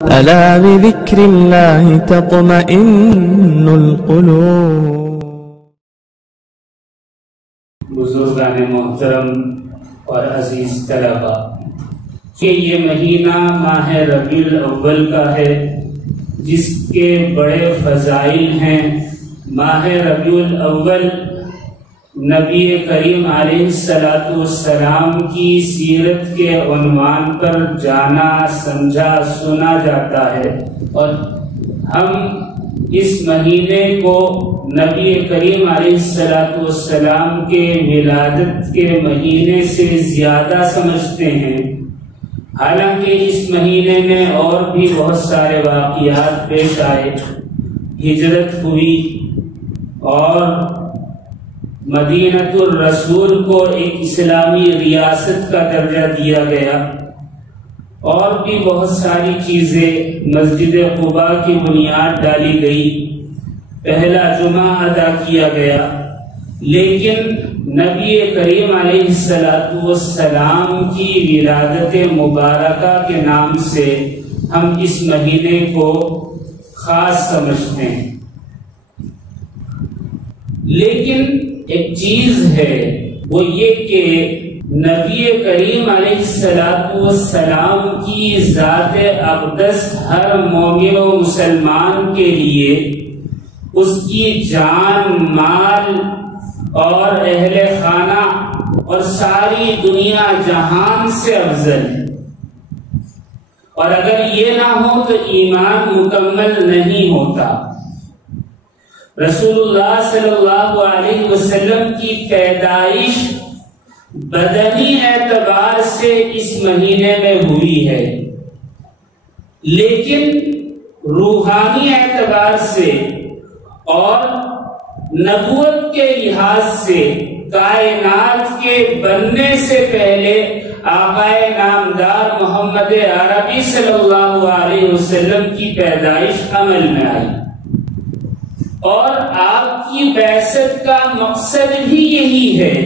ألا بذكر الله تطمئن القلوب. بزرگان محترم اور عزیز طلباء، کہ یہ مہینہ ماہ ربیع الاول کا ہے جس کے بڑے فضائل ہیں۔ ماہ ربیع الاول نبی کریم علیہ السلام کی سیرت کے عنوان پر جانا سمجھا سنا جاتا ہے، اور ہم اس مہینے کو نبی کریم علیہ السلام کے ولادت کے مہینے سے زیادہ سمجھتے ہیں، حالانکہ اس مہینے میں اور بھی بہت سارے واقعات پیش آئے۔ ہجرت ہوئی اور مدینۃ الرسول کو ایک اسلامی ریاست کا درجہ دیا گیا، اور بھی بہت ساری چیزیں، مسجد قباء کی بنیاد ڈالی گئی، پہلا جمعہ ادا کیا گیا، لیکن نبی کریم علیہ السلام کی ولادت مبارکہ کے نام سے ہم اس مہینے کو خاص سمجھتے ہیں۔ لیکن ایک چیز ہے، وہ یہ کہ نبی کریم علیہ السلام کی ذات اقدس ہر مومن و مسلمان کے لیے اس کی جان، مال اور اہل خانہ اور ساری دنیا جہان سے افضل ہے، اور اگر یہ نہ ہو تو ایمان مکمل نہیں ہوتا۔ رسول اللہ صلی اللہ علیہ وسلم کی پیدائش بدنی اعتبار سے اس مہینے میں ہوئی ہے، لیکن روحانی اعتبار سے اور نبوت کے لحاظ سے کائنات کے بننے سے پہلے آقا نامدار محمد عربی صلی اللہ علیہ وسلم کی پیدائش عمل میں آئی، اور آپ کی بعثت کا مقصد بھی یہی ہے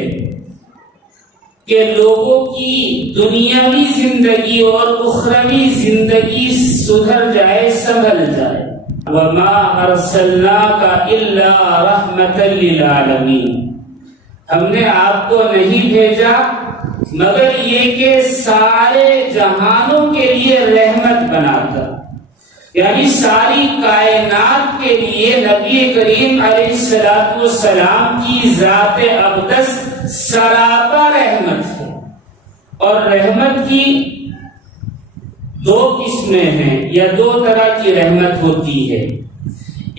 کہ لوگوں کی دنیاوی زندگی اور اخروی زندگی سدھر جائے، سنبھل جائے۔ وَمَا أَرْسَلْنَاكَ إِلَّا رَحْمَةً لِلْعَالَمِينَ، ہم نے آپ کو نہیں بھیجا مگر یہ کہ سارے جہانوں کے لیے رحمت بنا کر، یعنی ساری کائنات کے لیے نبی کریم علیہ السلام کی ذات اقدس سراپا رحمت ہے۔ اور رحمت کی دو قسمیں ہیں، یا دو طرح کی رحمت ہوتی ہے۔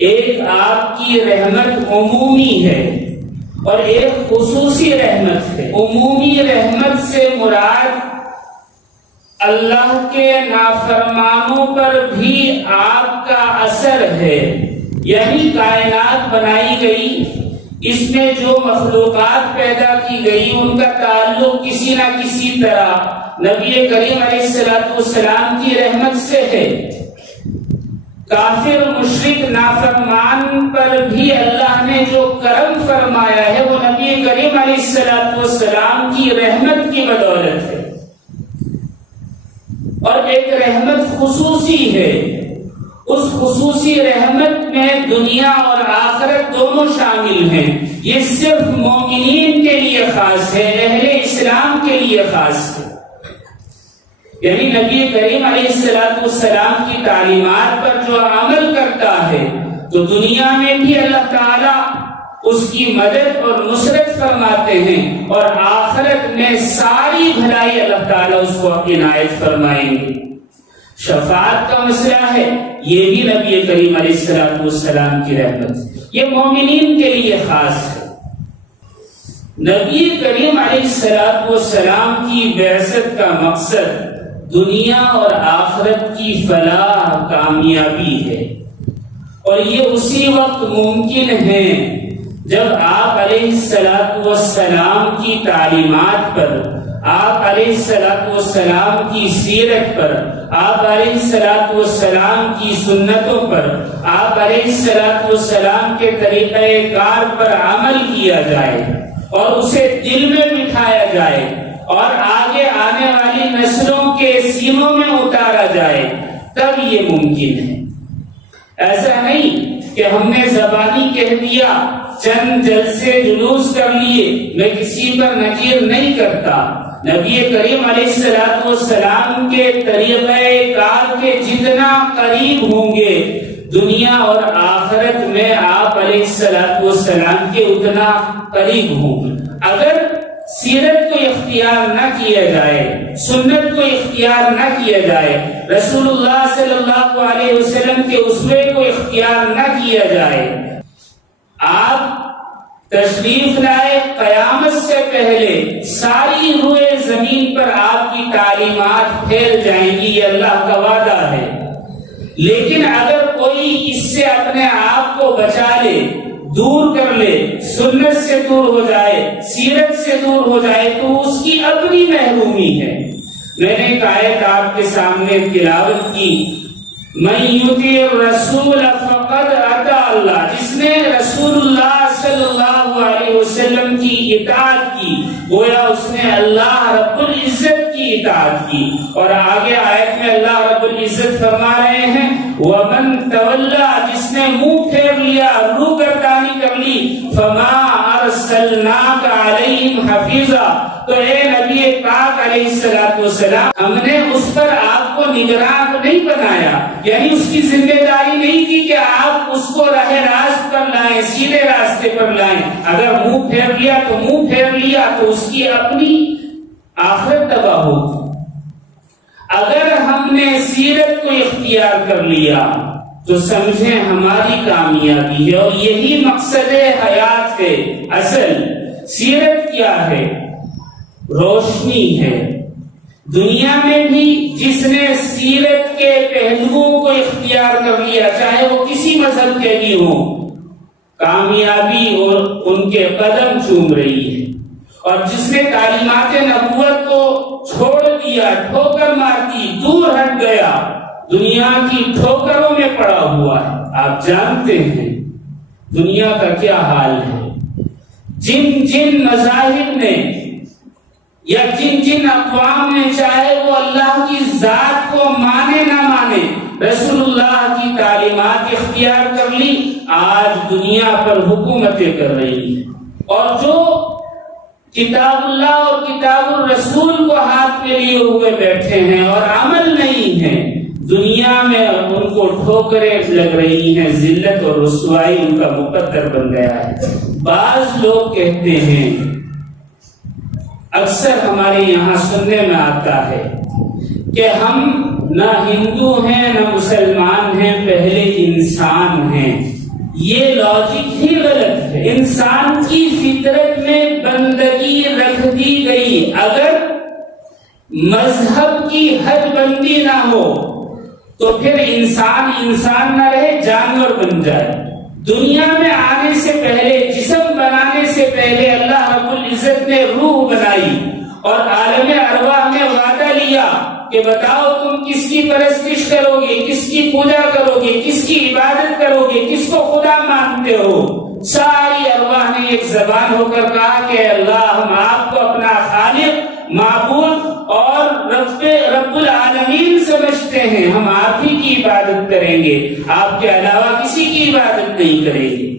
ایک آپ کی رحمت عمومی ہے اور ایک خصوصی رحمت ہے۔ عمومی رحمت سے مراد اللہ کے نافرمانوں پر بھی آپ کا اثر ہے، یعنی کائنات بنائی گئی، اس میں جو مخلوقات پیدا کی گئی ان کا تعلق کسی نہ کسی طرح نبی کریم علیہ السلام کی رحمت سے ہے۔ کافر مشرک نافرمان پر بھی اللہ نے جو کرم فرمایا ہے وہ نبی کریم علیہ السلام کی رحمت کی بدولت ہے۔ اور ایک رحمت خصوصی ہے، اس خصوصی رحمت میں دنیا اور آخرت دونوں شامل ہیں۔ یہ صرف مومنین کے لیے خاص ہے، اہل اسلام کے لیے خاص ہے۔ یعنی نبی کریم علیہ السلام کی تعلیمات پر جو عمل کرتا ہے تو دنیا میں بھی اللہ تعالیٰ اس کی مدد اور نصرت فرماتے ہیں، اور آخرت میں ساری بھلائی اللہ تعالیٰ اس کو عنایت فرمائیں گے۔ شفاعت کا مسئلہ ہے، یہ بھی نبی کریم علیہ السلام کی رحمت، یہ مومنین کے لیے خاص ہے۔ نبی کریم علیہ السلام کی بعثت کا مقصد دنیا اور آخرت کی فلاح کامیابی ہے، اور یہ اسی وقت ممکن ہے جب آپ علیہ السلام کی تعلیمات پر، آپ علیہ السلام کی سیرت پر، آپ علیہ السلام کی سنتوں پر، آپ علیہ السلام کے طریقہ کار پر عمل کیا جائے اور اسے دل میں بٹھایا جائے اور آگے آنے والی نسلوں کے سینوں میں اتارا جائے، تب یہ ممکن ہے۔ ایسا نہیں کہ ہم نے زبانی کہہ دیا، چند جلسے جلوس کر لیے، میں کسی پر نکیر نہیں کرتا۔ نبی کریم علیہ السلام کے طریقہ کار کے جتنا قریب ہوں گے دنیا اور آخرت میں آپ علیہ السلام کے اتنا قریب ہوں گے۔ اگر سیرت کو اختیار نہ کیا جائے، سنت کو اختیار نہ کیا جائے، رسول اللہ صلی اللہ علیہ وسلم کے اسوے کو اختیار نہ کیا جائے، آپ تشریف لائے، قیامت سے پہلے ساری روئے زمین پر آپ کی تعلیمات پھیل جائیں گی، یہ اللہ کا وعدہ ہے۔ لیکن اگر کوئی اس سے اپنے آپ کو بچا لے، دور کر لے، سنت سے دور ہو جائے، سیرت سے دور ہو جائے، تو اس کی اپنی محرومی ہے۔ میں نے ایک آیت آپ کے سامنے تلاوت کی، من یطیع الرسول فقد اطاع اللہ، جس نے رسول اللہ صلی اللہ علیہ وسلم کی اطاعت کی گویا اس نے اللہ رب العزت کی اطاعت کی۔ اور آگے آیت میں اللہ رب العزت فرما رہے ہیں ومن تولا، جس نے منہ پھیر لیا، روگردانی کر لی، فما ارسلناک علیہم حفیظا، تو اے نبی پاک علیہ السلام ہم نے اس پر آپ کو نگراں نہیں بنایا، یعنی اس کی ذمہ داری نہیں کی کہ آپ اس کو راہ راست پر لائیں، سیدھے راستے پر لائیں۔ اگر منہ پھیر لیا تو منہ پھیر لیا، تو اس کی اپنی آخرت تباہ ہوگی۔ اگر ہم نے سیرت کو اختیار کر لیا تو سمجھیں ہماری کامیابی ہے، اور یہی مقصد حیات ہے۔ اصل سیرت کیا ہے؟ روشنی ہے۔ دنیا میں بھی جس نے سیرت کے پہلوؤں کو اختیار کر لیا، چاہے وہ کسی مذہب کے بھی ہوں، کامیابی اور ان کے قدم چوم رہی ہے۔ اور جس نے تعلیمات نبوت کو چھوڑ دیا، ٹھوکر مار دی، دور ہٹ گیا، دنیا کی ٹھوکروں میں پڑا ہوا ہے۔ آپ جانتے ہیں دنیا کا کیا حال ہے۔ جن مذاہب نے یا جن اقوام نے، چاہے وہ اللہ کی ذات کو مانے نہ مانے، رسول اللہ کی تعلیمات اختیار کر لی، آج دنیا پر حکومتیں کر رہی ہیں۔ اور جو کتاب اللہ اور کتاب الرسول کو ہاتھ میں لیے ہوئے بیٹھے ہیں اور عمل نہیں ہے، دنیا میں ان کو ٹھوکریں لگ رہی ہیں، ذلت اور رسوائی ان کا مقدر بن گیا ہے۔ بعض لوگ کہتے ہیں، اکثر ہمارے یہاں سننے میں آتا ہے کہ ہم نہ ہندو ہیں نہ مسلمان ہیں، پہلے انسان ہیں۔ یہ لاجک ہی غلط ہے۔ انسان کی فطرت میں بندگی رکھ دی گئی، اگر مذہب کی حد بندی نہ ہو تو پھر انسان نہ رہے، جانور بن جائے۔ دنیا میں آنے سے پہلے، جسم بنانے سے پہلے اللہ رب العزت نے روح بنائی اور عالم ارواح میں وعدہ لیا کہ بتاؤ تم کس کی پرستش کرو گے، کس کی پوجا کرو گے، کس کی عبادت کرو گے، کس کو خدا مانتے ہو۔ ساری ارواح نے ایک زبان ہو کر کہا کہ اللہ، ہم آپ کو اپنا خالق، معبود اور رب العالمین سمجھتے ہیں، ہم آپ ہی کی عبادت کریں گے، آپ کے علاوہ کسی کی عبادت نہیں کریں گے۔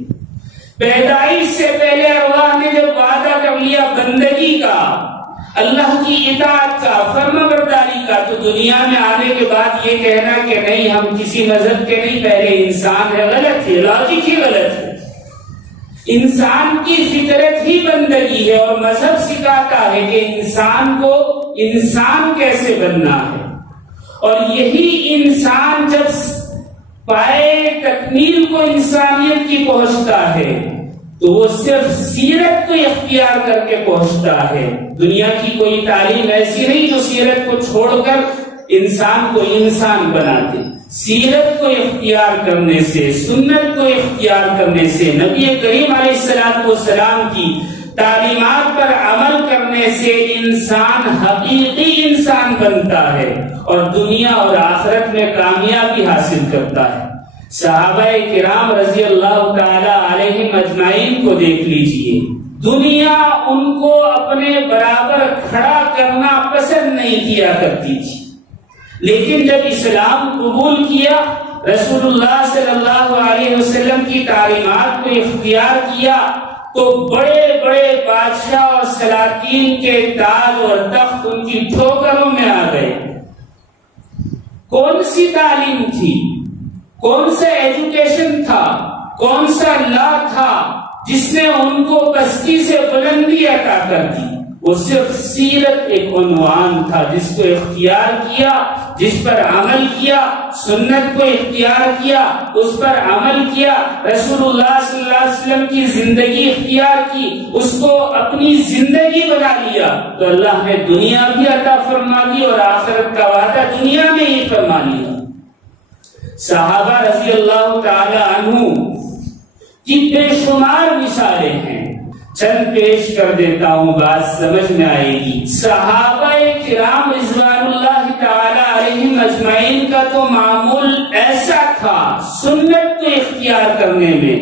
پیدائش سے پہلے ارواح نے جب وعدہ کر لیا بندگی کا، اللہ کی اطاعت کا، فرمانبرداری کا، تو دنیا میں آنے کے بعد یہ کہنا کہ نہیں ہم کسی مذہب کے نہیں، پہلے انسان ہے، غلط ہے، لاجک ہی غلط ہے۔ انسان کی فطرت ہی بندگی ہے، اور مذہب سکھاتا ہے کہ انسان کو انسان کیسے بننا ہے۔ اور یہی انسان جب پائے تکمیل کو انسانیت کی پہنچتا ہے تو وہ صرف سیرت کو اختیار کر کے پہنچتا ہے۔ دنیا کی کوئی تعلیم ایسی نہیں جو سیرت کو چھوڑ کر انسان کو انسان بنا دے۔ سیرت کو اختیار کرنے سے، سنت کو اختیار کرنے سے، نبی کریم علیہ السلام کی تعلیمات پر عمل کرنے سے انسان حقیقی انسان بنتا ہے اور دنیا اور آخرت میں کامیابی حاصل کرتا ہے۔ صحابہ کرام رضی اللہ تعالی علیہم اجمعین کو دیکھ لیجئے، دنیا ان کو اپنے برابر کھڑا کرنا پسند نہیں کیا کرتی تھی۔ لیکن جب اسلام قبول کیا، رسول اللہ صلی اللہ علیہ وسلم کی تعلیمات کو اختیار کیا، تو بڑے بڑے بادشاہ اور سلاطین کے تاج اور تخت ان کی ٹھوکروں میں آ گئے۔ کون سی تعلیم تھی، کون سا ایجوکیشن تھا، کون سا لا تھا جس نے ان کو پستی سے بلندی عطا کر دی؟ وہ صرف سیرت ایک عنوان تھا جس کو اختیار کیا، جس پر عمل کیا، سنت کو اختیار کیا، اس پر عمل کیا، رسول اللہ صلی اللہ علیہ وسلم کی زندگی اختیار کی، اس کو اپنی زندگی بنا لیا، تو اللہ نے دنیا بھی عطا فرما دی اور آخرت کا وعدہ دنیا میں ہی فرما لیا۔ صحابہ رضی اللہ تعالی عنہ کی بے شمار مثالیں ہیں، چند پیش کر دیتا ہوں، بات سمجھ میں آئے گی۔ صحابہ کرام رضوان اللہ تعالی علیہم اجمعین کا تو معمول ایسا تھا سنت کو اختیار کرنے میں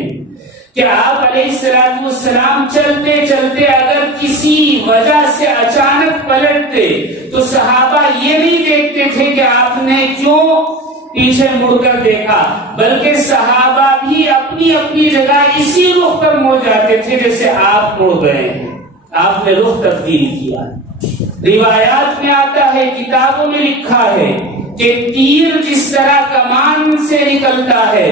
کہ آپ علیہ السلام چلتے چلتے اگر کسی وجہ سے اچانک پلٹتے تو صحابہ یہ نہیں دیکھتے تھے کہ آپ نے کیوں پیچھے مڑ کر دیکھا، بلکہ صحابہ بھی اپنی اپنی جگہ اسی رخ پر مڑ جاتے تھے جیسے آپ مڑ گئے ہیں، آپ نے رخ تبدیل کیا۔ روایات میں آتا ہے، کتابوں میں لکھا ہے کہ تیر جس طرح کمان سے نکلتا ہے،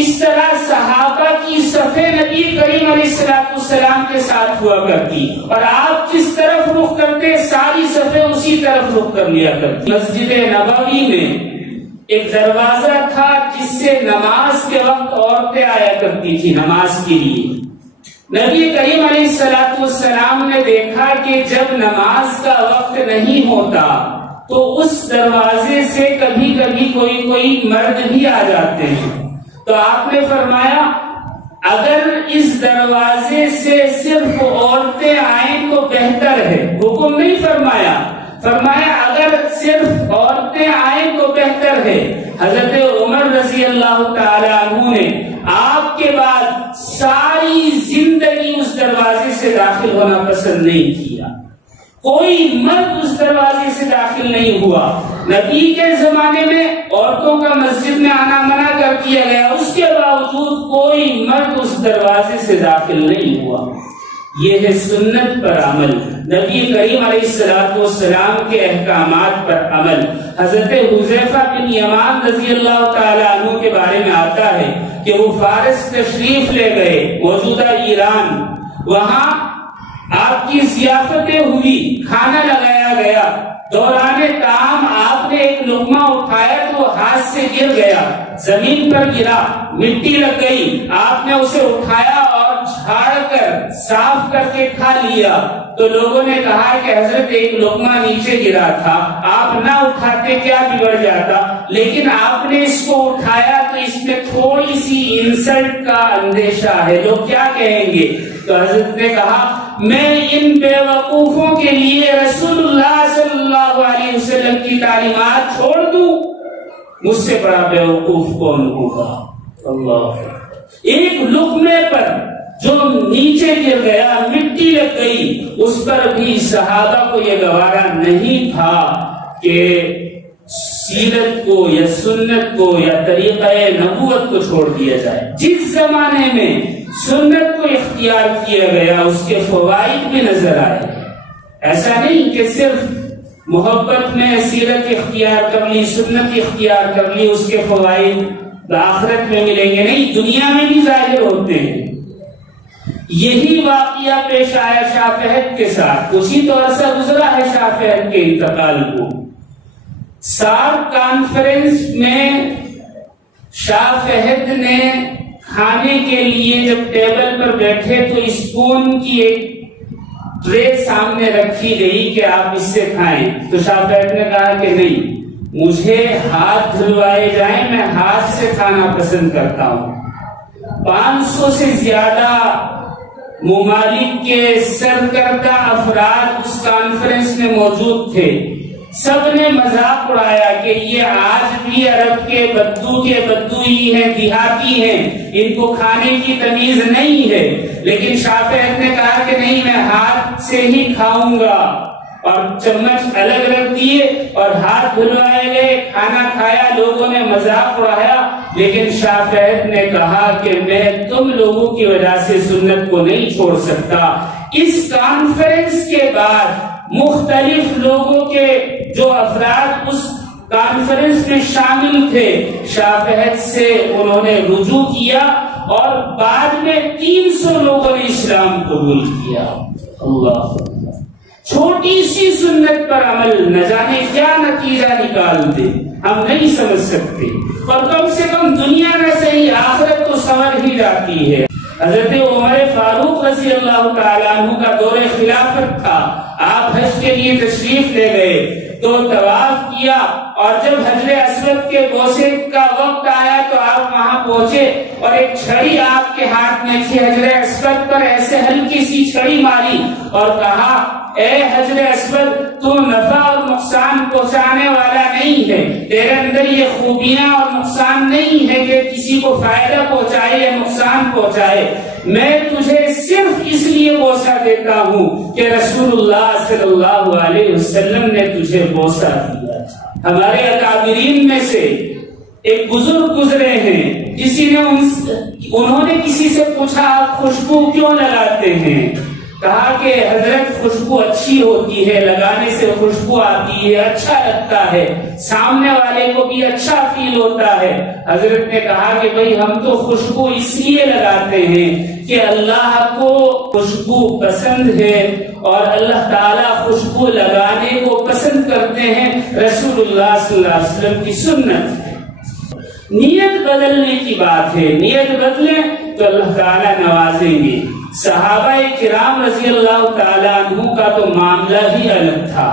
اس طرح صحابہ کی صفیں نبی کریم علیہ السلام کے ساتھ ہوا کرتی، اور آپ جس طرف رخ کرتے ساری صفیں اسی طرف رخ کر لیا کرتی۔ مسجد نبوی میں ایک دروازہ تھا جس سے نماز کے وقت عورتیں آیا کرتی تھی نماز کے لیے۔ نبی کریم علیہ السلام نے دیکھا کہ جب نماز کا وقت نہیں ہوتا تو اس دروازے سے کبھی کبھی کوئی مرد بھی آ جاتے ہیں، تو آپ نے فرمایا اگر اس دروازے سے صرف عورتیں آئیں تو بہتر ہے، حکم نہیں فرمایا، فرمایا اگر صرف عورتیں آئیں تو بہتر ہے۔ حضرت عمر رضی اللہ تعالی عنہ نے آپ کے بعد ساری زندگی اس دروازے سے داخل ہونا پسند نہیں کیا، کوئی مرد اس دروازے سے داخل نہیں ہوا۔ نبی کے زمانے میں عورتوں کا مسجد میں آنا منع کر دیا گیا، اس کے باوجود کوئی مرد اس دروازے سے داخل نہیں ہوا۔ یہ ہے سنت پر عمل، نبی کریم علیہ السلام کے احکامات پر عمل۔ حضرت حذیفہ بن یمان رضی اللہ تعالی عنہ کے بارے میں آتا ہے کہ وہ فارس تشریف لے گئے، موجودہ ایران، وہاں آپ کی ضیافتیں ہوئی، کھانا لگایا گیا، دوران طعام آپ نے ایک لقمہ اٹھایا تو ہاتھ سے گر گیا، زمین پر گرا، مٹی لگ گئی، آپ نے اسے اٹھایا اور جھاڑ کر صاف کر کے کھا لیا، تو لوگوں نے کہا کہ حضرت ایک لقمہ نیچے گرا تھا، آپ نہ اٹھاتے کیا بگڑ جاتا، لیکن آپ نے اس کو اٹھایا تو اس میں تھوڑی سی انسلٹ کا اندیشہ ہے، لوگ کیا کہیں گے؟ تو حضرت نے کہا میں ان بے وقوفوں کے لیے رسول اللہ صلی اللہ علیہ وسلم کی تعلیمات چھوڑ دوں؟ مجھ سے بڑا بے وقوف کون ہوگا؟ اللہ، ایک لقمے پر جو نیچے گر گیا، مٹی لگ گئی، اس پر بھی صحابہ کو یہ گوارا نہیں تھا کہ سیرت کو یا سنت کو یا طریقہ نبوت کو چھوڑ دیا جائے۔ جس زمانے میں سنت کو اختیار کیا گیا اس کے فوائد بھی نظر آئے، ایسا نہیں کہ صرف محبت میں سیرت اختیار کر لی، سنت اختیار کر لی، اس کے فوائد آخرت میں ملیں گے، نہیں، دنیا میں بھی ظاہر ہوتے ہیں۔ یہی واقعہ پیش آیا شاہ فہد کے ساتھ، کچھ ہی تو عرصہ گزرا ہے شاہ فہد کے انتقال کو۔ سارک کانفرنس میں شاہ فہد نے کھانے کے لیے جب ٹیبل پر بیٹھے تو اسپون کی ایک ٹرے سامنے رکھی گئی کہ آپ اس سے کھائیں، تو شاہ فہد نے کہا کہ نہیں، مجھے ہاتھ دھلوائے جائیں، میں ہاتھ سے کھانا پسند کرتا ہوں۔ 500 سے زیادہ ممالک کے سرکردہ افراد اس کانفرنس میں موجود تھے، سب نے مذاق اڑایا کہ یہ آج بھی عرب کے بدو ہی ہیں، دیہاتی ہیں، ان کو کھانے کی تمیز نہیں ہے، لیکن شاہ فہد نے کہا کہ نہیں، میں ہاتھ سے ہی کھاؤں گا۔ اور چمچ الگ رکھ دیے اور ہاتھ دھلوائے گئے، کھانا کھایا، لوگوں نے مذاق اڑایا، لیکن شاہ فہد نے کہا کہ میں تم لوگوں کی وجہ سے سنت کو نہیں چھوڑ سکتا۔ اس کانفرنس کے بعد مختلف لوگوں کے جو افراد اس کانفرنس میں شامل تھے، شاہ فہد سے انہوں نے رجوع کیا اور بعد میں 300 لوگوں نے اسلام قبول کیا۔ اللہ، چھوٹی سی سنت پر عمل نہ جانے کیا نتیجہ نکال دے، ہم نہیں سمجھ سکتے، اور کم سے کم دنیا میں صحیح، آخرت تو سنور ہی جاتی ہے۔ حضرت عمر فاروق رضی اللہ تعالیٰ عنہ کا دور خلافت تھا، آپ حج کے لیے تشریف لے گئے تو طواف کیا، اور جب حجر اسود کے بوسے کا وقت آیا تو آپ وہاں پہنچے اور ایک چھڑی آپ کے ہاتھ میں تھی، حجر اسود پر ایسے ہلکی سی چھڑی ماری اور کہا اے حجر اسود، تو نفع اور نقصان پہنچانے والا نہیں ہے، تیرے اندر یہ خوبیاں اور نقصان نہیں ہے کہ کسی کو فائدہ پہنچائے یا نقصان پہنچائے، میں تجھے صرف اس لیے بوسہ دیتا ہوں کہ رسول اللہ صلی اللہ علیہ وسلم نے تجھے بوسہ دیا۔ ہمارے اکابرین میں سے ایک بزرگ گزرے ہیں، انہوں نے کسی سے پوچھا آپ خوشبو کیوں لگاتے ہیں؟ کہا کہ حضرت خوشبو اچھی ہوتی ہے، لگانے سے خوشبو آتی ہے، اچھا لگتا ہے، سامنے والے کو بھی اچھا فیل ہوتا ہے۔ حضرت نے کہا کہ بھئی ہم تو خوشبو اس لیے لگاتے ہیں کہ اللہ کو خوشبو پسند ہے اور اللہ تعالیٰ خوشبو لگانے کو پسند کرتے ہیں، رسول اللہ صلی اللہ علیہ وسلم کی سنت ہے۔ نیت بدلنے کی بات ہے، نیت بدلیں تو اللہ تعالیٰ نوازیں گے۔ صحابہ کرام رضی اللہ تعالیٰ عنہ کا تو معاملہ ہی الگ تھا۔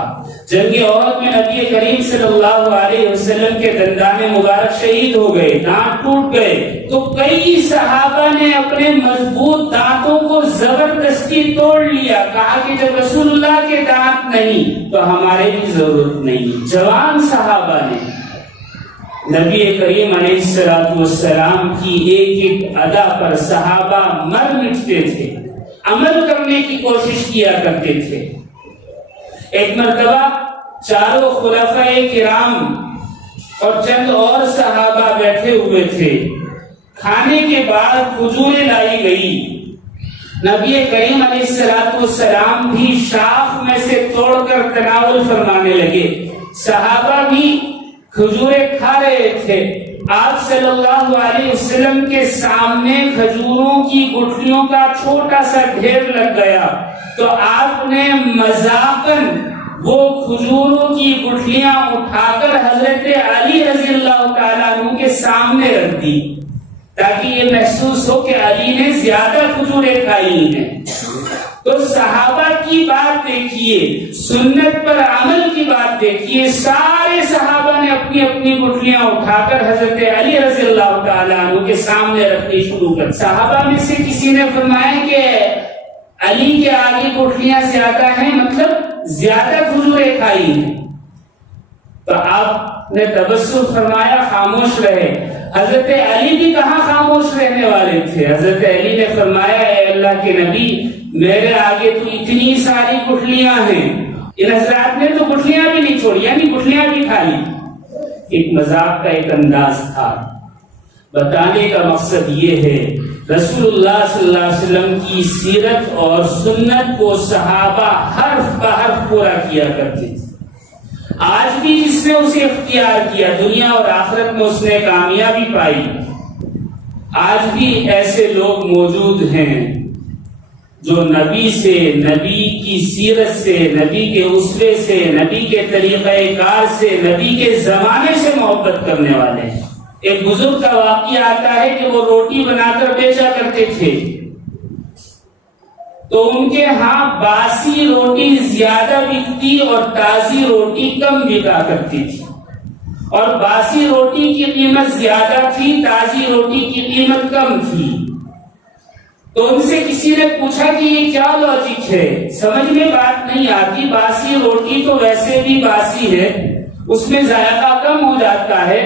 جنگ احد میں نبی کریم صلی اللہ علیہ وسلم کے دندان مبارک شہید ہو گئے، دانت ٹوٹ گئے، تو کئی صحابہ نے اپنے مضبوط دانتوں کو زبردستی توڑ لیا، کہا کہ جب رسول اللہ کے دانت نہیں تو ہمارے بھی ضرورت نہیں۔ جوان صحابہ نے نبی کریم علیہ السلام کی ایک ایک ادا پر صحابہ مر مٹتے تھے، عمل کرنے کی کوشش کیا کرتے تھے۔ ایک مرتبہ چاروں خلفائے کرام اور چند اور صحابہ بیٹھے ہوئے تھے، کھانے کے بعد کھجوریں لائی گئی، نبی کریم علیہ السلام بھی شاخ میں سے توڑ کر تناول فرمانے لگے، صحابہ بھی کھجوریں کھا رہے تھے۔ آپ صلی اللہ علیہ وسلم کے سامنے کھجوروں کی گٹھلیوں کا چھوٹا سا ڈھیر لگ گیا تو آپ نے مذاقاً وہ کھجوروں کی گٹھلیاں اٹھا کر حضرت علی رضی اللہ تعالیٰ عنہ کے سامنے رکھ دی تاکہ یہ محسوس ہو کہ علی نے زیادہ کھجوریں کھائی ہیں۔ تو صحابہ کی بات دیکھیے، سنت پر عمل کی بات دیکھیے، سارے صحابہ نے اپنی اپنی گٹھلیاں اٹھا کر حضرت علی رضی اللہ تعالیٰ عنہ کے سامنے رکھنی شروع کر۔ صحابہ میں سے کسی نے فرمایا کہ علی کے آگے گٹھلیاں زیادہ ہیں، مطلب زیادہ کھجوریں کھائی ہیں۔ تو آپ نے تبسم فرمایا، خاموش رہے۔ حضرت علی بھی کہاں خاموش رہنے والے تھے، حضرت علی نے فرمایا اے اللہ کے نبی، میرے آگے تو اتنی ساری گٹھلیاں ہیں، ان حضرات نے تو گٹھلیاں بھی نہیں چھوڑی، یعنی گٹھلیاں بھی کھا لی۔ ایک مذاق کا ایک انداز تھا۔ بتانے کا مقصد یہ ہے رسول اللہ صلی اللہ علیہ وسلم کی سیرت اور سنت کو صحابہ حرف بہ حرف پورا کیا کرتے تھے۔ آج بھی جس نے اسے اختیار کیا دنیا اور آخرت میں اس نے کامیابی پائی۔ آج بھی ایسے لوگ موجود ہیں جو نبی سے، نبی کی سیرت سے، نبی کے اسوے سے، نبی کے طریقہ کار سے، نبی کے زمانے سے محبت کرنے والے ہیں۔ ایک بزرگ کا واقعہ آتا ہے کہ وہ روٹی بنا کر بیچا کرتے تھے، تو ان کے ہاں باسی روٹی زیادہ بکتی اور تازی روٹی کم بکا کرتی تھی، اور باسی روٹی کی قیمت زیادہ تھی، تازی روٹی کی قیمت کم تھی۔ تو ان سے کسی نے پوچھا کہ یہ کیا لاجک ہے، سمجھ میں بات نہیں آتی، باسی روٹی تو ویسے بھی باسی ہے، اس میں ذائقہ کم ہو جاتا ہے،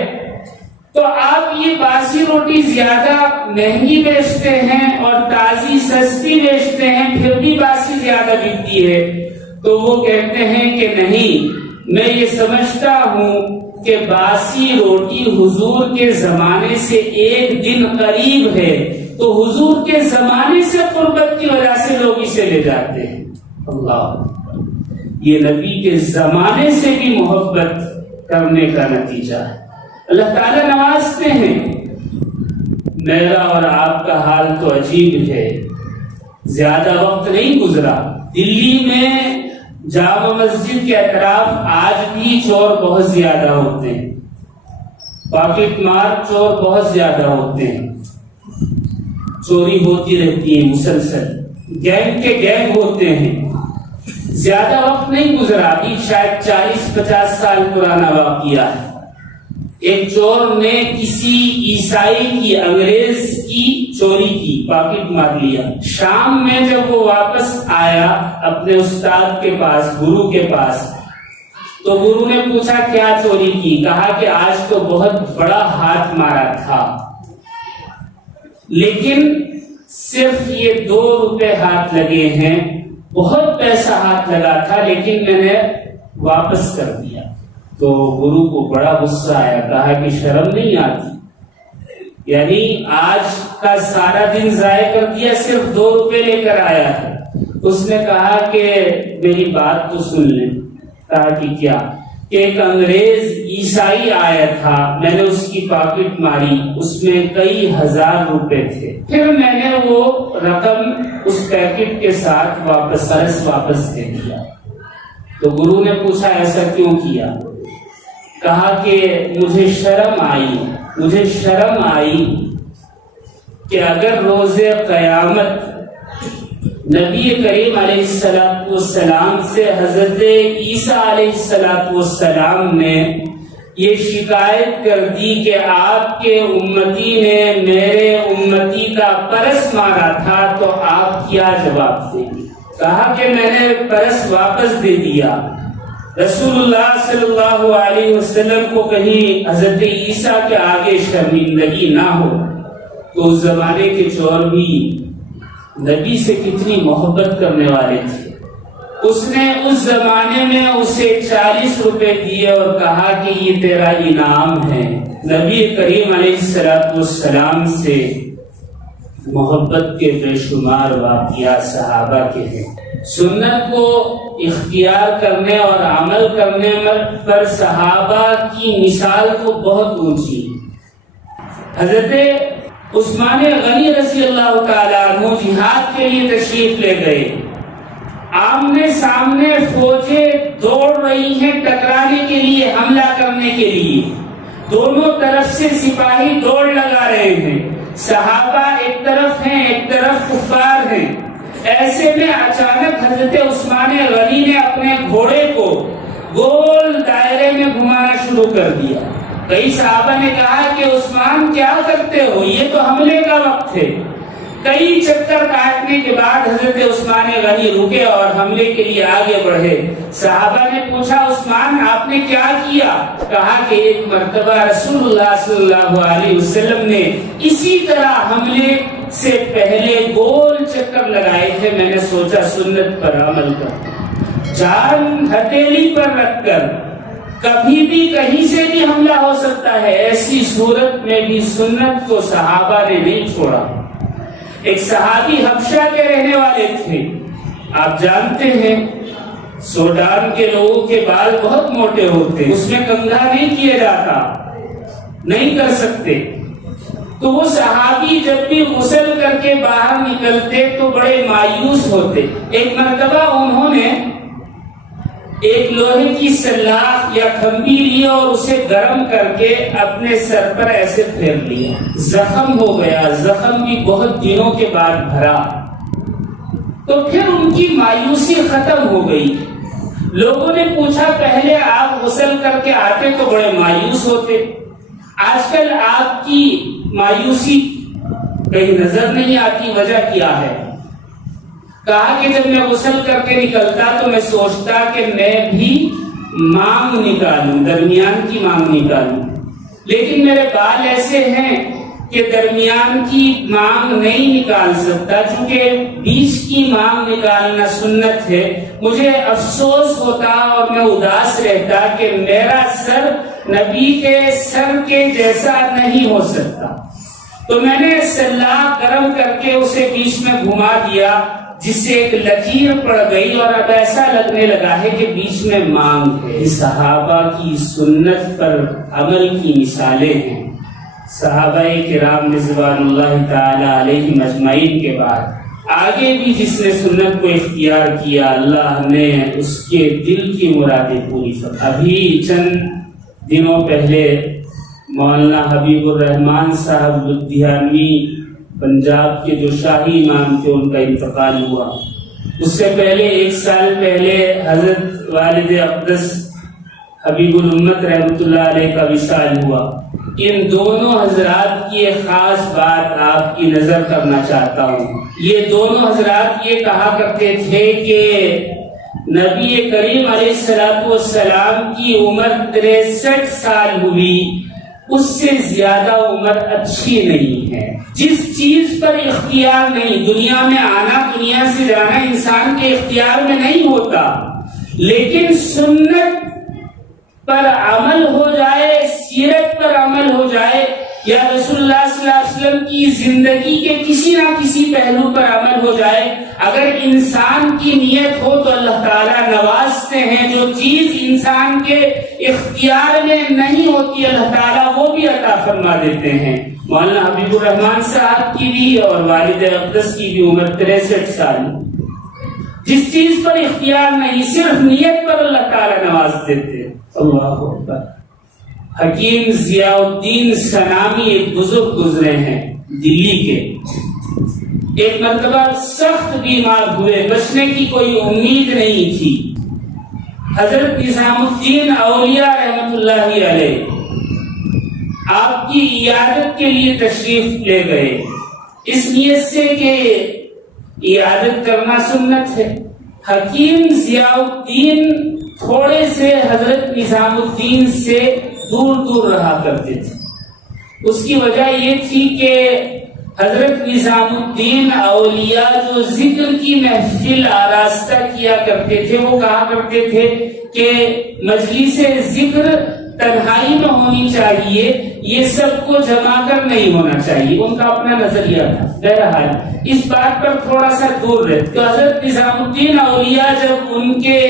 تو آپ یہ باسی روٹی زیادہ مہنگی بیچتے ہیں اور تازی سستی بیچتے ہیں، پھر بھی باسی زیادہ بکتی ہے۔ تو وہ کہتے ہیں کہ نہیں، میں یہ سمجھتا ہوں کہ باسی روٹی حضور کے زمانے سے ایک دن قریب ہے، تو حضور کے زمانے سے قربت کی وجہ سے لوگ اسے لے جاتے ہیں۔ اللہ، یہ نبی کے زمانے سے بھی محبت کرنے کا نتیجہ ہے۔ اللہ تعالیٰ نوازتے ہیں۔ میرا اور آپ کا حال تو عجیب ہے، زیادہ وقت نہیں گزرا، دلی میں جامع مسجد کے اطراف آج بھی چور بہت زیادہ ہوتے ہیں، پاکٹ مار چور بہت زیادہ ہوتے ہیں، چوری ہوتی رہتی ہے مسلسل، گینگ کے گینگ ہوتے ہیں۔ زیادہ وقت نہیں گزرا، ابھی شاید 40-50 سال پرانا واقعہ ہے۔ ایک چور نے کسی عیسائی کی، انگریز کی چوری کی، پاکٹ مار لیا۔ شام میں جب وہ واپس آیا اپنے استاد کے پاس، گرو کے پاس، تو گرو نے پوچھا کیا چوری کی؟ کہا کہ آج تو بہت بڑا ہاتھ مارا تھا، لیکن صرف یہ 2 روپے ہاتھ لگے ہیں، بہت پیسہ ہاتھ لگا تھا لیکن میں نے واپس کر دیا۔ تو گرو کو بڑا غصہ آیا، کہا کہ شرم نہیں آتی، یعنی آج کا سارا دن ضائع کر دیا، صرف 2 روپے لے کر آیا ہے۔ اس نے کہا کہ میری بات تو سن لیں۔ کہا کہ کیا؟ کہ ایک انگریز عیسائی آیا تھا، میں نے اس کی پاکٹ ماری، اس میں کئی ہزار روپے تھے، پھر میں نے وہ رقم اس پیکٹ کے ساتھ واپس دے دیا۔ تو گرو نے پوچھا ایسا کیوں کیا؟ کہا کہ مجھے شرم آئی کہ اگر روز قیامت نبی کریم علیہ السلام سے حضرت عیسیٰ علیہ السلام نے یہ شکایت کر دی کہ آپ کے امتی نے میرے امتی کا پرس مارا تھا، تو آپ کیا جواب دیں گے؟ کہا کہ میں نے پرس واپس دے دیا۔ رسول اللہ صلی اللہ علیہ وسلم کو کہیں حضرت عیسیٰ کے آگے شرمندگی نہ ہو۔ تو اس زمانے کے چور بھی نبی سے کتنی محبت کرنے والے تھے، اس نے اس زمانے میں اسے 40 روپے دیے اور کہا کہ یہ تیرا انعام ہے۔ نبی کریم علیہ السلام سے محبت کے بے شمار واقعات صحابہ کے ہیں۔ سنت کو اختیار کرنے اور عمل کرنے پر صحابہ کی مثال تو بہت اونچی۔ حضرت عثمان غنی رضی اللہ تعالیٰ عنہ جہاد کے لیے تشریف لے گئے، آمنے سامنے فوجیں دوڑ رہی ہیں ٹکرانے کے لیے، حملہ کرنے کے لیے، دونوں طرف سے سپاہی دوڑ لگا رہے ہیں، صحابہ ایک طرف ہیں ایک طرف کفار ہیں۔ ایسے میں اچانک حضرت عثمان غنی نے اپنے گھوڑے کو گول دائرے میں گھمانا شروع کر دیا۔ کئی صحابہ نے کہا کہ عثمان کیا کرتے ہو، یہ تو حملے کا وقت ہے۔ کئی چکر کاٹنے کے بعد حضرت عثمان غنی رکے اور حملے کے لیے آگے بڑھے۔ صحابہ نے پوچھا عثمان آپ نے کیا کیا؟ کہا کہ ایک مرتبہ رسول اللہ صلی اللہ علیہ وسلم نے اسی طرح حملے سے پہلے گول چکر لگائے تھے، میں نے سوچا سنت پر عمل کر، جان ہتھیلی پر رکھ کر، کبھی بھی کہیں سے بھی حملہ ہو سکتا ہے، ایسی صورت میں بھی سنت کو صحابہ نے نہیں چھوڑا۔ ایک صحابی حبشہ کے رہنے والے تھے، آپ جانتے ہیں سوڈان کے لوگوں کے بال بہت موٹے ہوتے ہیں، اس میں کنگھا نہیں کیا جاتا، نہیں کر سکتے۔ تو وہ صحابی جب بھی غسل کر کے باہر نکلتے تو بڑے مایوس ہوتے۔ ایک مرتبہ انہوں نے ایک لوہے کی سلاخ یا کھمبی لی اور اسے گرم کر کے اپنے سر پر ایسے پھیر لیا، زخم ہو گیا، زخم بھی بہت دنوں کے بعد بھرا، تو پھر ان کی مایوسی ختم ہو گئی۔ لوگوں نے پوچھا پہلے آپ غسل کر کے آتے تو بڑے مایوس ہوتے، آج کل آپ کی مایوسی کہیں نظر نہیں آتی، وجہ کیا ہے؟ کہا کہ جب میں غسل کر کے نکلتا تو میں سوچتا کہ میں بھی مانگ نکالوں، درمیان کی مانگ نکالوں، لیکن میرے بال ایسے ہیں کہ درمیان کی مانگ نہیں نکال سکتا، چونکہ بیچ کی مانگ نکالنا سنت ہے، مجھے افسوس ہوتا اور میں اداس رہتا کہ میرا سر نبی کے سر کے جیسا نہیں ہو سکتا. تو میں نے سلاح گرم کر کے اسے بیچ میں گھما دیا، جس سے ایک لکیر پڑ گئی اور اب ایسا لگنے لگا ہے کہ بیچ میں مانگ ہے. صحابہ کی سنت پر عمل کی مثالیں ہیں. صحابہ کرام رضوان اللہ تعالی علیہم اجمعین کے بعد آگے بھی جس نے سنت کو اختیار کیا، اللہ نے اس کے دل کی مرادیں پوری فرمائی. ابھی چند دنوں پہلے مولانا حبیب الرحمان صاحب لدھیانوی پنجاب کے جو شاہی امام تھے، ان کا انتقال ہوا. اس سے پہلے 1 سال پہلے حضرت والد اقدس حبیب الامت رحمۃ اللہ علیہ کا وصال ہوا. ان دونوں حضرات کی ایک خاص بات آپ کی نظر کرنا چاہتا ہوں. یہ دونوں حضرات یہ کہا کرتے تھے کہ نبی کریم علیہ السلام کی عمر 63 سال ہوئی، اس سے زیادہ عمر اچھی نہیں ہے. جس چیز پر اختیار نہیں، دنیا میں آنا دنیا سے جانا انسان کے اختیار میں نہیں ہوتا، لیکن سنت پر عمل ہو جائے، سیرت پر عمل ہو جائے، یا رسول اللہ صلی اللہ علیہ وسلم کی زندگی کے کسی نہ کسی پہلو پر عمل ہو جائے، اگر انسان کی نیت ہو تو اللہ تعالیٰ نوازتے ہیں. جو چیز انسان کے اختیار میں نہیں ہوتی اللہ تعالیٰ وہ بھی عطا فرما دیتے ہیں. مولانا حبیب الرحمان صاحب کی بھی اور والد اقدس کی بھی عمر 63 سال. جس چیز پر اختیار نہیں، صرف نیت پر اللہ تعالیٰ نواز دیتے. اللہ اکبر. حکیم ضیاء الدین سنامی ایک بزرگ گزرے ہیں دلی کے. ایک مرتبہ سخت بیمار ہوئے، بچنے کی کوئی امید نہیں تھی. حضرت نظام الدین اولیاء رحمت اللہ علیہ آپ کی عیادت کے لیے تشریف لے گئے، اس نیت سے کہ عیادت کرنا سنت ہے. حکیم ضیاء الدین تھوڑے سے حضرت نظام الدین سے دور دور رہا کرتے تھے. اس کی وجہ یہ تھی کہ حضرت نظام الدین اولیاء جو ذکر کی محفل آراستہ کیا کرتے تھے، وہ کہا کرتے تھے کہ مجلس ذکر تنہائی میں ہونی چاہیے، یہ سب کو جمع کر نہیں ہونا چاہیے. ان کا اپنا نظریہ تھا. بہرحال اس بات پر تھوڑا سا دور رہتے. تو حضرت نظام الدین اولیاء جب ان کے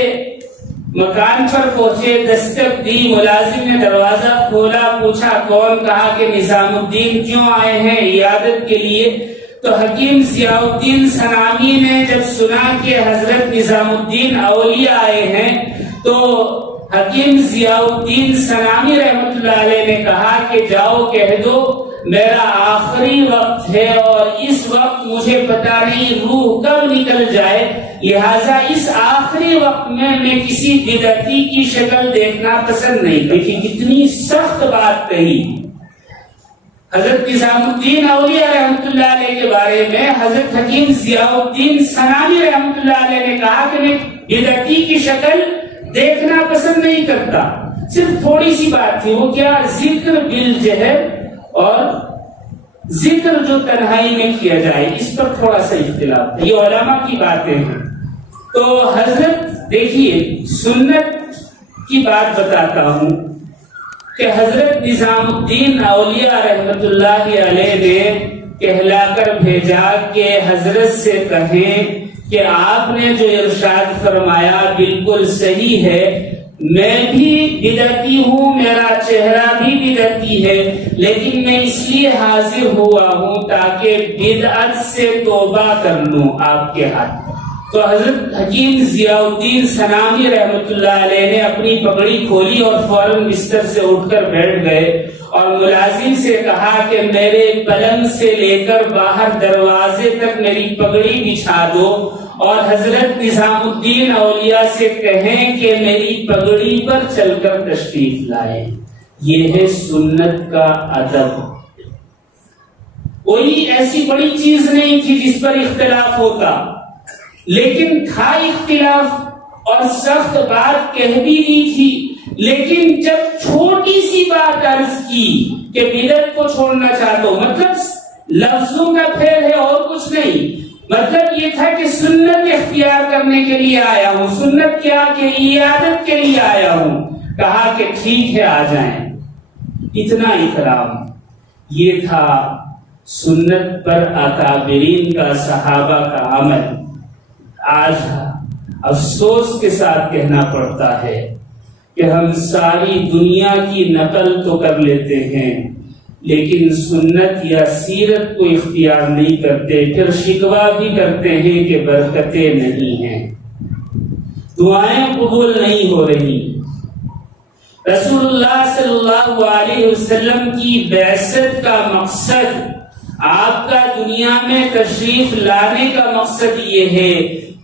مکان پر پہنچے، دستک دی، ملازم نے دروازہ کھولا، پوچھا کون؟ کہا کہ نظام الدین. کیوں آئے ہیں؟ عیادت کے لیے. تو حکیم ضیاء الدین سنامی نے جب سنا کہ حضرت نظام الدین اولیاء آئے ہیں تو حکیم ضیاء الدین سنامی رحمت اللہ علیہ نے کہا کہ جاؤ کہہ دو میرا آخری وقت ہے اور اس وقت مجھے پتا نہیں روح کب نکل جائے، لہٰذا اس آخری وقت میں کسی بدعتی کی شکل دیکھنا پسند نہیں. دیکھیے کتنی سخت بات کہی. حضرت نظام الدین اولیاء رحمت اللہ علیہ کے بارے میں حضرت حکیم ضیاء الدین سنامی رحمت اللہ علیہ نے کہا کہ میں بدعتی کی شکل دیکھنا پسند نہیں کرتا. صرف تھوڑی سی بات تھی، وہ کیا؟ ذکر بالجہر اور ذکر جو تنہائی میں کیا جائے، اس پر تھوڑا سا اختلاف ہے. یہ علماء کی باتیں ہیں. تو حضرت دیکھیے سنت کی بات بتاتا ہوں کہ حضرت نظام الدین اولیاء رحمت اللہ علیہ نے کہلا کر بھیجا کہ حضرت سے کہیں کہ آپ نے جو ارشاد فرمایا بالکل صحیح ہے. میں بھی بدعتی ہوں، میرا چہرہ بھی بدعتی ہے، لیکن میں اس لیے حاضر ہوا ہوں تاکہ بدعت سے توبہ کر لوں آپ کے ہاتھ. تو حضرت حکیم ضیاء الدین سنامی رحمت اللہ علیہ نے اپنی پگڑی کھولی اور فوراً بستر سے اٹھ کر بیٹھ گئے اور ملازم سے کہا کہ میرے پلنگ سے لے کر باہر دروازے تک میری پگڑی بچھا دو اور حضرت نظام الدین اولیاء سے کہیں کہ میری پگڑی پر چل کر تشریف لائے. یہ ہے سنت کا ادب. کوئی ایسی بڑی چیز نہیں تھی جس پر اختلاف ہوتا، لیکن تھا اختلاف اور سخت بات کہہ بھی نہیں تھی. لیکن جب چھوٹی سی بات عرض کی کہ بدعت کو چھوڑنا چاہتا ہوں، مطلب لفظوں کا پھیل ہے اور کچھ نہیں، مطلب یہ تھا کہ سنت اختیار کرنے کے لیے آیا ہوں، سنت کیا کہ عیادت کے لیے آیا ہوں. کہا کہ ٹھیک ہے آ جائیں. اتنا اکرام. یہ تھا سنت پر اکابرین کا، صحابہ کا عمل. آج افسوس کے ساتھ کہنا پڑتا ہے کہ ہم ساری دنیا کی نقل تو کر لیتے ہیں لیکن سنت یا سیرت کو اختیار نہیں کرتے، پھر شکوہ بھی کرتے ہیں کہ برکتیں نہیں ہیں، دعائیں قبول نہیں ہو رہی. رسول اللہ صلی اللہ علیہ وسلم کی بعثت کا مقصد، آپ کا دنیا میں تشریف لانے کا مقصد یہ ہے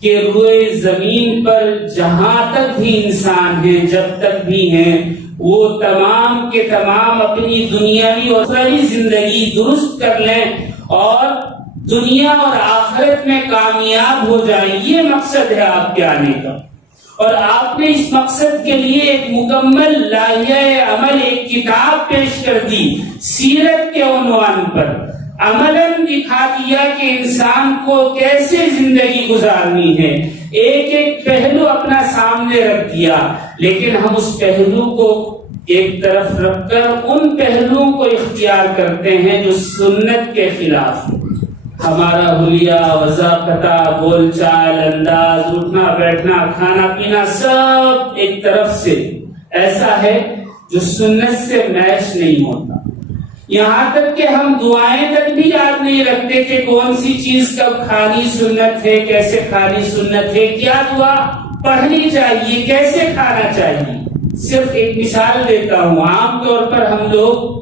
کہ روئے زمین پر جہاں تک بھی انسان ہیں، جب تک بھی ہیں، وہ تمام کے تمام اپنی دنیاوی اور اخروی زندگی درست کر لیں اور دنیا اور آخرت میں کامیاب ہو جائیں. یہ مقصد ہے آپ کے آنے کا. اور آپ نے اس مقصد کے لیے ایک مکمل لائحہ عمل، ایک کتاب پیش کر دی سیرت کے عنوان پر. عملاً دکھا دیا کہ انسان کو کیسے زندگی گزارنی ہے. ایک ایک پہلو اپنا سامنے رکھ دیا، لیکن ہم اس پہلو کو ایک طرف رکھ کر ان پہلوؤں کو اختیار کرتے ہیں جو سنت کے خلاف. ہمارا حلیہ، وضاقتہ، بول چال، انداز، اٹھنا بیٹھنا، کھانا پینا سب ایک طرف سے ایسا ہے جو سنت سے میچ نہیں ہوتا. یہاں تک کہ ہم دعائیں تک بھی یاد نہیں رکھتے کہ کون سی چیز کب کھانی سنت ہے، کیسے کھانی سنت ہے، کیا دعا پڑھنی چاہیے، کیسے کھانا چاہیے. صرف ایک مثال دیتا ہوں. عام طور پر ہم لوگ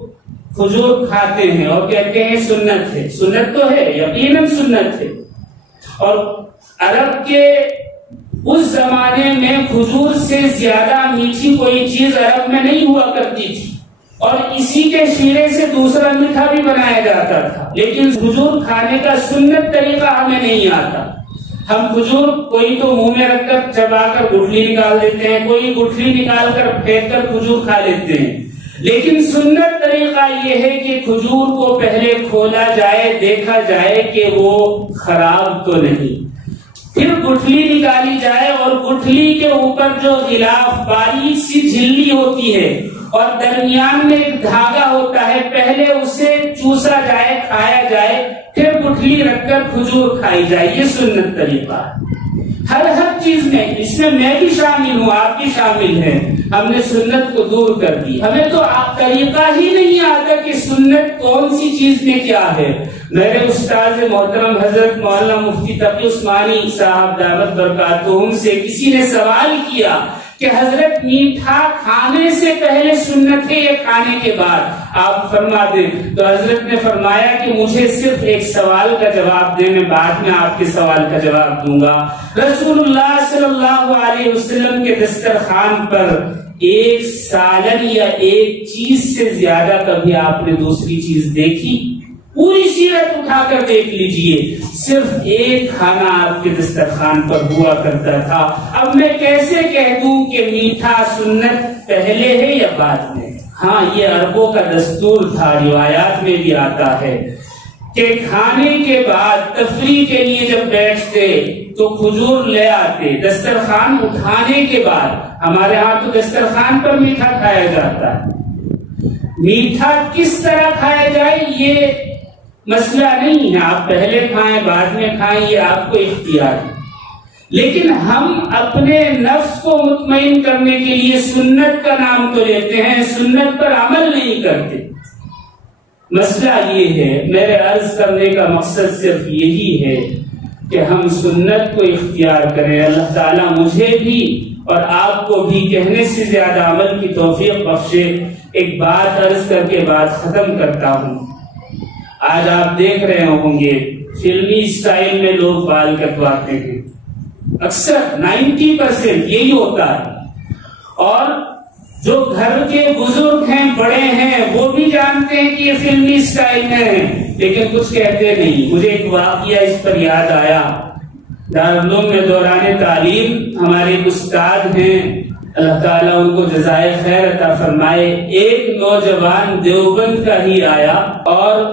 کھجور کھاتے ہیں اور کہتے ہیں سنت ہے. سنت تو ہے، یقیناً سنت ہے. اور عرب کے اس زمانے میں کھجور سے زیادہ میٹھی کوئی چیز عرب میں نہیں ہوا کرتی تھی، اور اسی کے شیرے سے دوسرا میٹھا بھی بنایا جاتا تھا. لیکن کھجور کھانے کا سنت طریقہ ہمیں نہیں آتا. ہم کھجور کوئی تو منہ میں رکھ کر چبا کر گٹھلی نکال دیتے ہیں، کوئی گٹھلی نکال کر پھینک کر کھجور کھا لیتے ہیں. لیکن سنت طریقہ یہ ہے کہ کھجور کو پہلے کھولا جائے، دیکھا جائے کہ وہ خراب تو نہیں، پھر گٹھلی نکالی جائے اور گٹھلی کے اوپر جو غلاف باریک سی جھلی ہوتی ہے اور درمیان میں ایک دھاگا ہوتا ہے، پہلے اسے چوسا جائے، کھایا جائے، پھر گٹھلی رکھ کر کھجور کھائی جائے. یہ سنت طریقہ ہے. ہر چیز میں، اس میں بھی شامل ہوں، آپ بھی شامل ہیں. ہم نے سنت کو دور کر دی. ہمیں تو طریقہ ہی نہیں آتا کہ سنت کون سی چیز میں کیا ہے. میرے استاد محترم حضرت مولانا مفتی تقی عثمانی صاحب دامت برکاتہم سے کسی نے سوال کیا کہ حضرت میٹھا کھانے سے پہلے سنت ہے یا کھانے کے بعد؟ آپ فرما دیں. تو حضرت نے فرمایا کہ مجھے صرف ایک سوال کا جواب دیں، میں بعد میں آپ کے سوال کا جواب دوں گا. رسول اللہ صلی اللہ علیہ وسلم کے دسترخوان پر ایک سالن یا ایک چیز سے زیادہ کبھی آپ نے دوسری چیز دیکھی؟ پوری سیرت اٹھا کر دیکھ لیجئے، صرف ایک کھانا آپ کے دسترخوان پر ہوا کرتا تھا. اب میں کیسے کہہ دوں کہ میٹھا سنت پہلے ہے یا بعد میں؟ ہاں، یہ عربوں کا دستور تھا. روایات میں بھی آتا ہے کہ کھانے کے بعد تفریح کے لیے جب بیٹھتے تو کھجور لے آتے. دسترخوان اٹھانے کے بعد، ہمارے ہاں تو دسترخوان پر میٹھا کھایا جاتا ہے. میٹھا کس طرح کھایا جائے یہ مسئلہ نہیں ہے، آپ پہلے کھائیں بعد میں کھائیں، یہ آپ کو اختیار ہے. لیکن ہم اپنے نفس کو مطمئن کرنے کے لیے سنت کا نام تو لیتے ہیں، سنت پر عمل نہیں کرتے. مسئلہ یہ ہے، میرے عرض کرنے کا مقصد صرف یہی ہے کہ ہم سنت کو اختیار کریں. اللہ تعالیٰ مجھے بھی اور آپ کو بھی کہنے سے زیادہ عمل کی توفیق بخشے. ایک بات عرض کر کے بات ختم کرتا ہوں. آج آپ دیکھ رہے ہوں گے فلمی اسٹائل میں لوگ بال کٹواتے ہیں، اکثر 90% یہی ہوتا ہے. اور جو گھر کے بزرگ ہیں، بڑے ہیں، وہ بھی جانتے ہیں کہ یہ فلمی اسٹائل میں ہیں، لیکن کچھ کہتے نہیں. مجھے ایک واقعہ اس پر یاد آیا. دارالعلوم میں دوران تعلیم ہمارے استاد ہیں، اللہ تعالیٰ ان کو جزائے خیر عطا فرمائے. ایک نوجوان دیوبند کا ہی آیا اور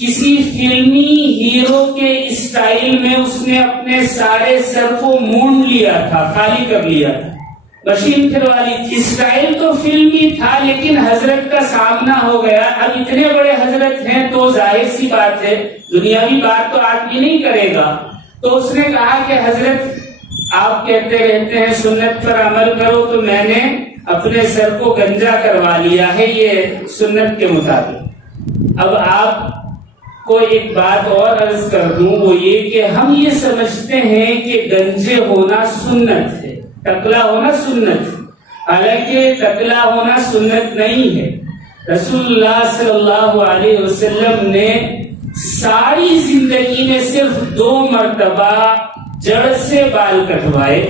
کسی فلمی ہیرو کے اسٹائل میں اس نے اپنے سارے سر کو مونڈ لیا تھا، خالی کر لیا تھا، مشین پھر والی تھی، اسٹائل تو فلمی تھا، لیکن حضرت کا سامنا ہو گیا۔ اب اتنے بڑے حضرت ہیں تو ظاہر سی بات ہے دنیاوی بات تو آدمی نہیں کرے گا، تو اس نے کہا کہ حضرت آپ کہتے رہتے ہیں سنت پر عمل کرو، تو میں نے اپنے سر کو گنجا کروا لیا ہے یہ سنت کے مطابق۔ اب آپ کو ایک بات اور عرض کر دوں، وہ یہ کہ ہم یہ سمجھتے ہیں کہ گنجے ہونا سنت ہے، ٹکلا ہونا سنت ہے، حالانکہ ٹکلا ہونا سنت نہیں ہے۔ رسول اللہ صلی اللہ علیہ وسلم نے ساری زندگی میں صرف 2 مرتبہ جڑ سے بال کٹوائے،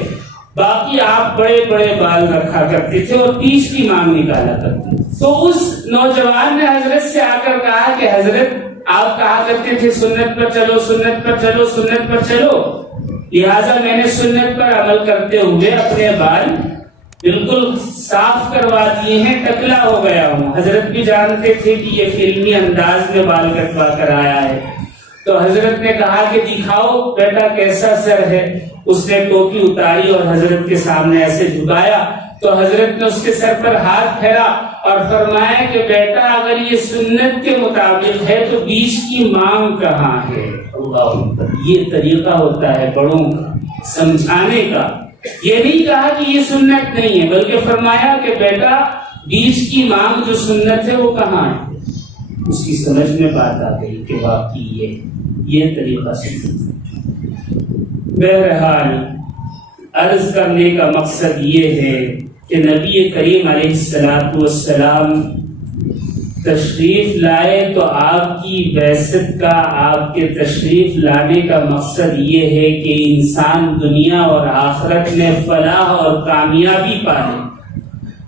باقی آپ بڑے بڑے بال رکھا کرتے تھے اور بیچ کی مانگ نکالا کرتے تھے۔ تو اس نوجوان نے حضرت سے آ کر کہا کہ حضرت آپ کہا کرتے تھے سنت پر چلو، سنت پر چلو، سنت پر چلو، لہٰذا میں نے سنت پر عمل کرتے ہوئے اپنے بال بالکل صاف کروا دیے ہیں، ٹکلا ہو گیا ہوں۔ حضرت بھی جانتے تھے کہ یہ فلمی انداز میں بال کٹوا کر آیا ہے، تو حضرت نے کہا کہ دکھاؤ بیٹا کیسا سر ہے۔ اس نے ٹوپی اتاری اور حضرت کے سامنے ایسے جھکایا، تو حضرت نے اس کے سر پر ہاتھ پھیرا اور فرمایا کہ بیٹا اگر یہ سنت کے مطابق ہے تو بیچ کی مانگ کہاں ہے؟ اللہ اکبر، یہ طریقہ ہوتا ہے بڑوں کا سمجھانے کا۔ یہ نہیں کہا کہ یہ سنت نہیں ہے، بلکہ فرمایا کہ بیٹا بیچ کی مانگ جو سنت ہے وہ کہاں ہے؟ اس کی سمجھ میں بات آ گئی کہ واقعی یہ طریقہ سنت ہے۔ بہرحال عرض کرنے کا مقصد یہ ہے کہ نبی کریم علیہ السلام تشریف لائے تو آپ کی بعثت کا، آپ کے تشریف لانے کا مقصد یہ ہے کہ انسان دنیا اور آخرت میں فلاح اور کامیابی پائے۔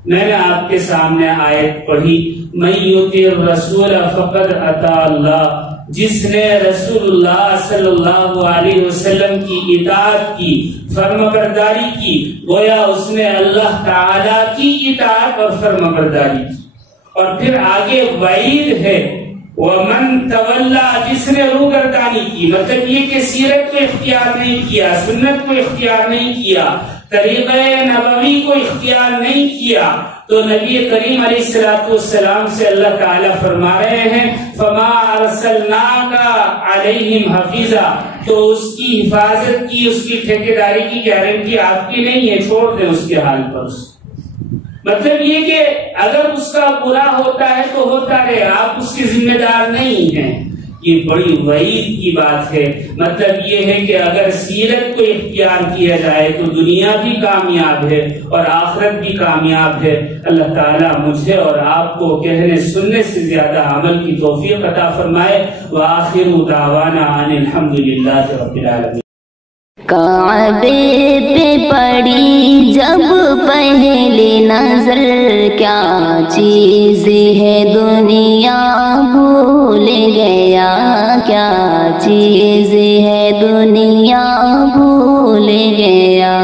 میں نے آپ کے سامنے آیت پڑھی، من یطع الرسول فقد اطاع اللہ، جس نے رسول اللہ صلی اللہ علیہ وسلم کی اطاعت کی، فرمانبرداری کی، گویا اس نے اللہ تعالی کی اطاعت اور فرمانبرداری کی۔ اور پھر آگے وعید ہے وَمَن تَوَلَّا، جس نے روگردانی کی، مطلب یہ کہ سیرت کو اختیار نہیں کیا، سنت کو اختیار نہیں کیا، طریقہ نبوی کو اختیار نہیں کیا، تو نبی کریم علیہ السلام سے اللہ تعالیٰ فرما رہے ہیں فَمَا أَرْسَلْنَاكَ عَلَيْهِمْ حَفِيظًا، تو اس کی حفاظت کی، اس کی ٹھیکیداری کی گارنٹی آپ کی نہیں ہے، چھوڑ دیں اس کے حال پر۔ مطلب یہ کہ اگر اس کا برا ہوتا ہے تو ہوتا رہے، آپ اس کے ذمہ دار نہیں ہیں۔ یہ بڑی وعید کی بات ہے۔ مطلب یہ ہے کہ اگر سیرت کو اختیار کیا جائے تو دنیا بھی کامیاب ہے اور آخرت بھی کامیاب ہے۔ اللہ تعالیٰ مجھے اور آپ کو کہنے سننے سے زیادہ عمل کی توفیق عطا فرمائے۔ وآخر دعوانا ان الحمد للہ رب العالمین۔ کعبے پہ پڑی جب پہلی نظر، کیا چیز ہے دنیا بھول گیا، کیا چیز ہے دنیا بھول گیا۔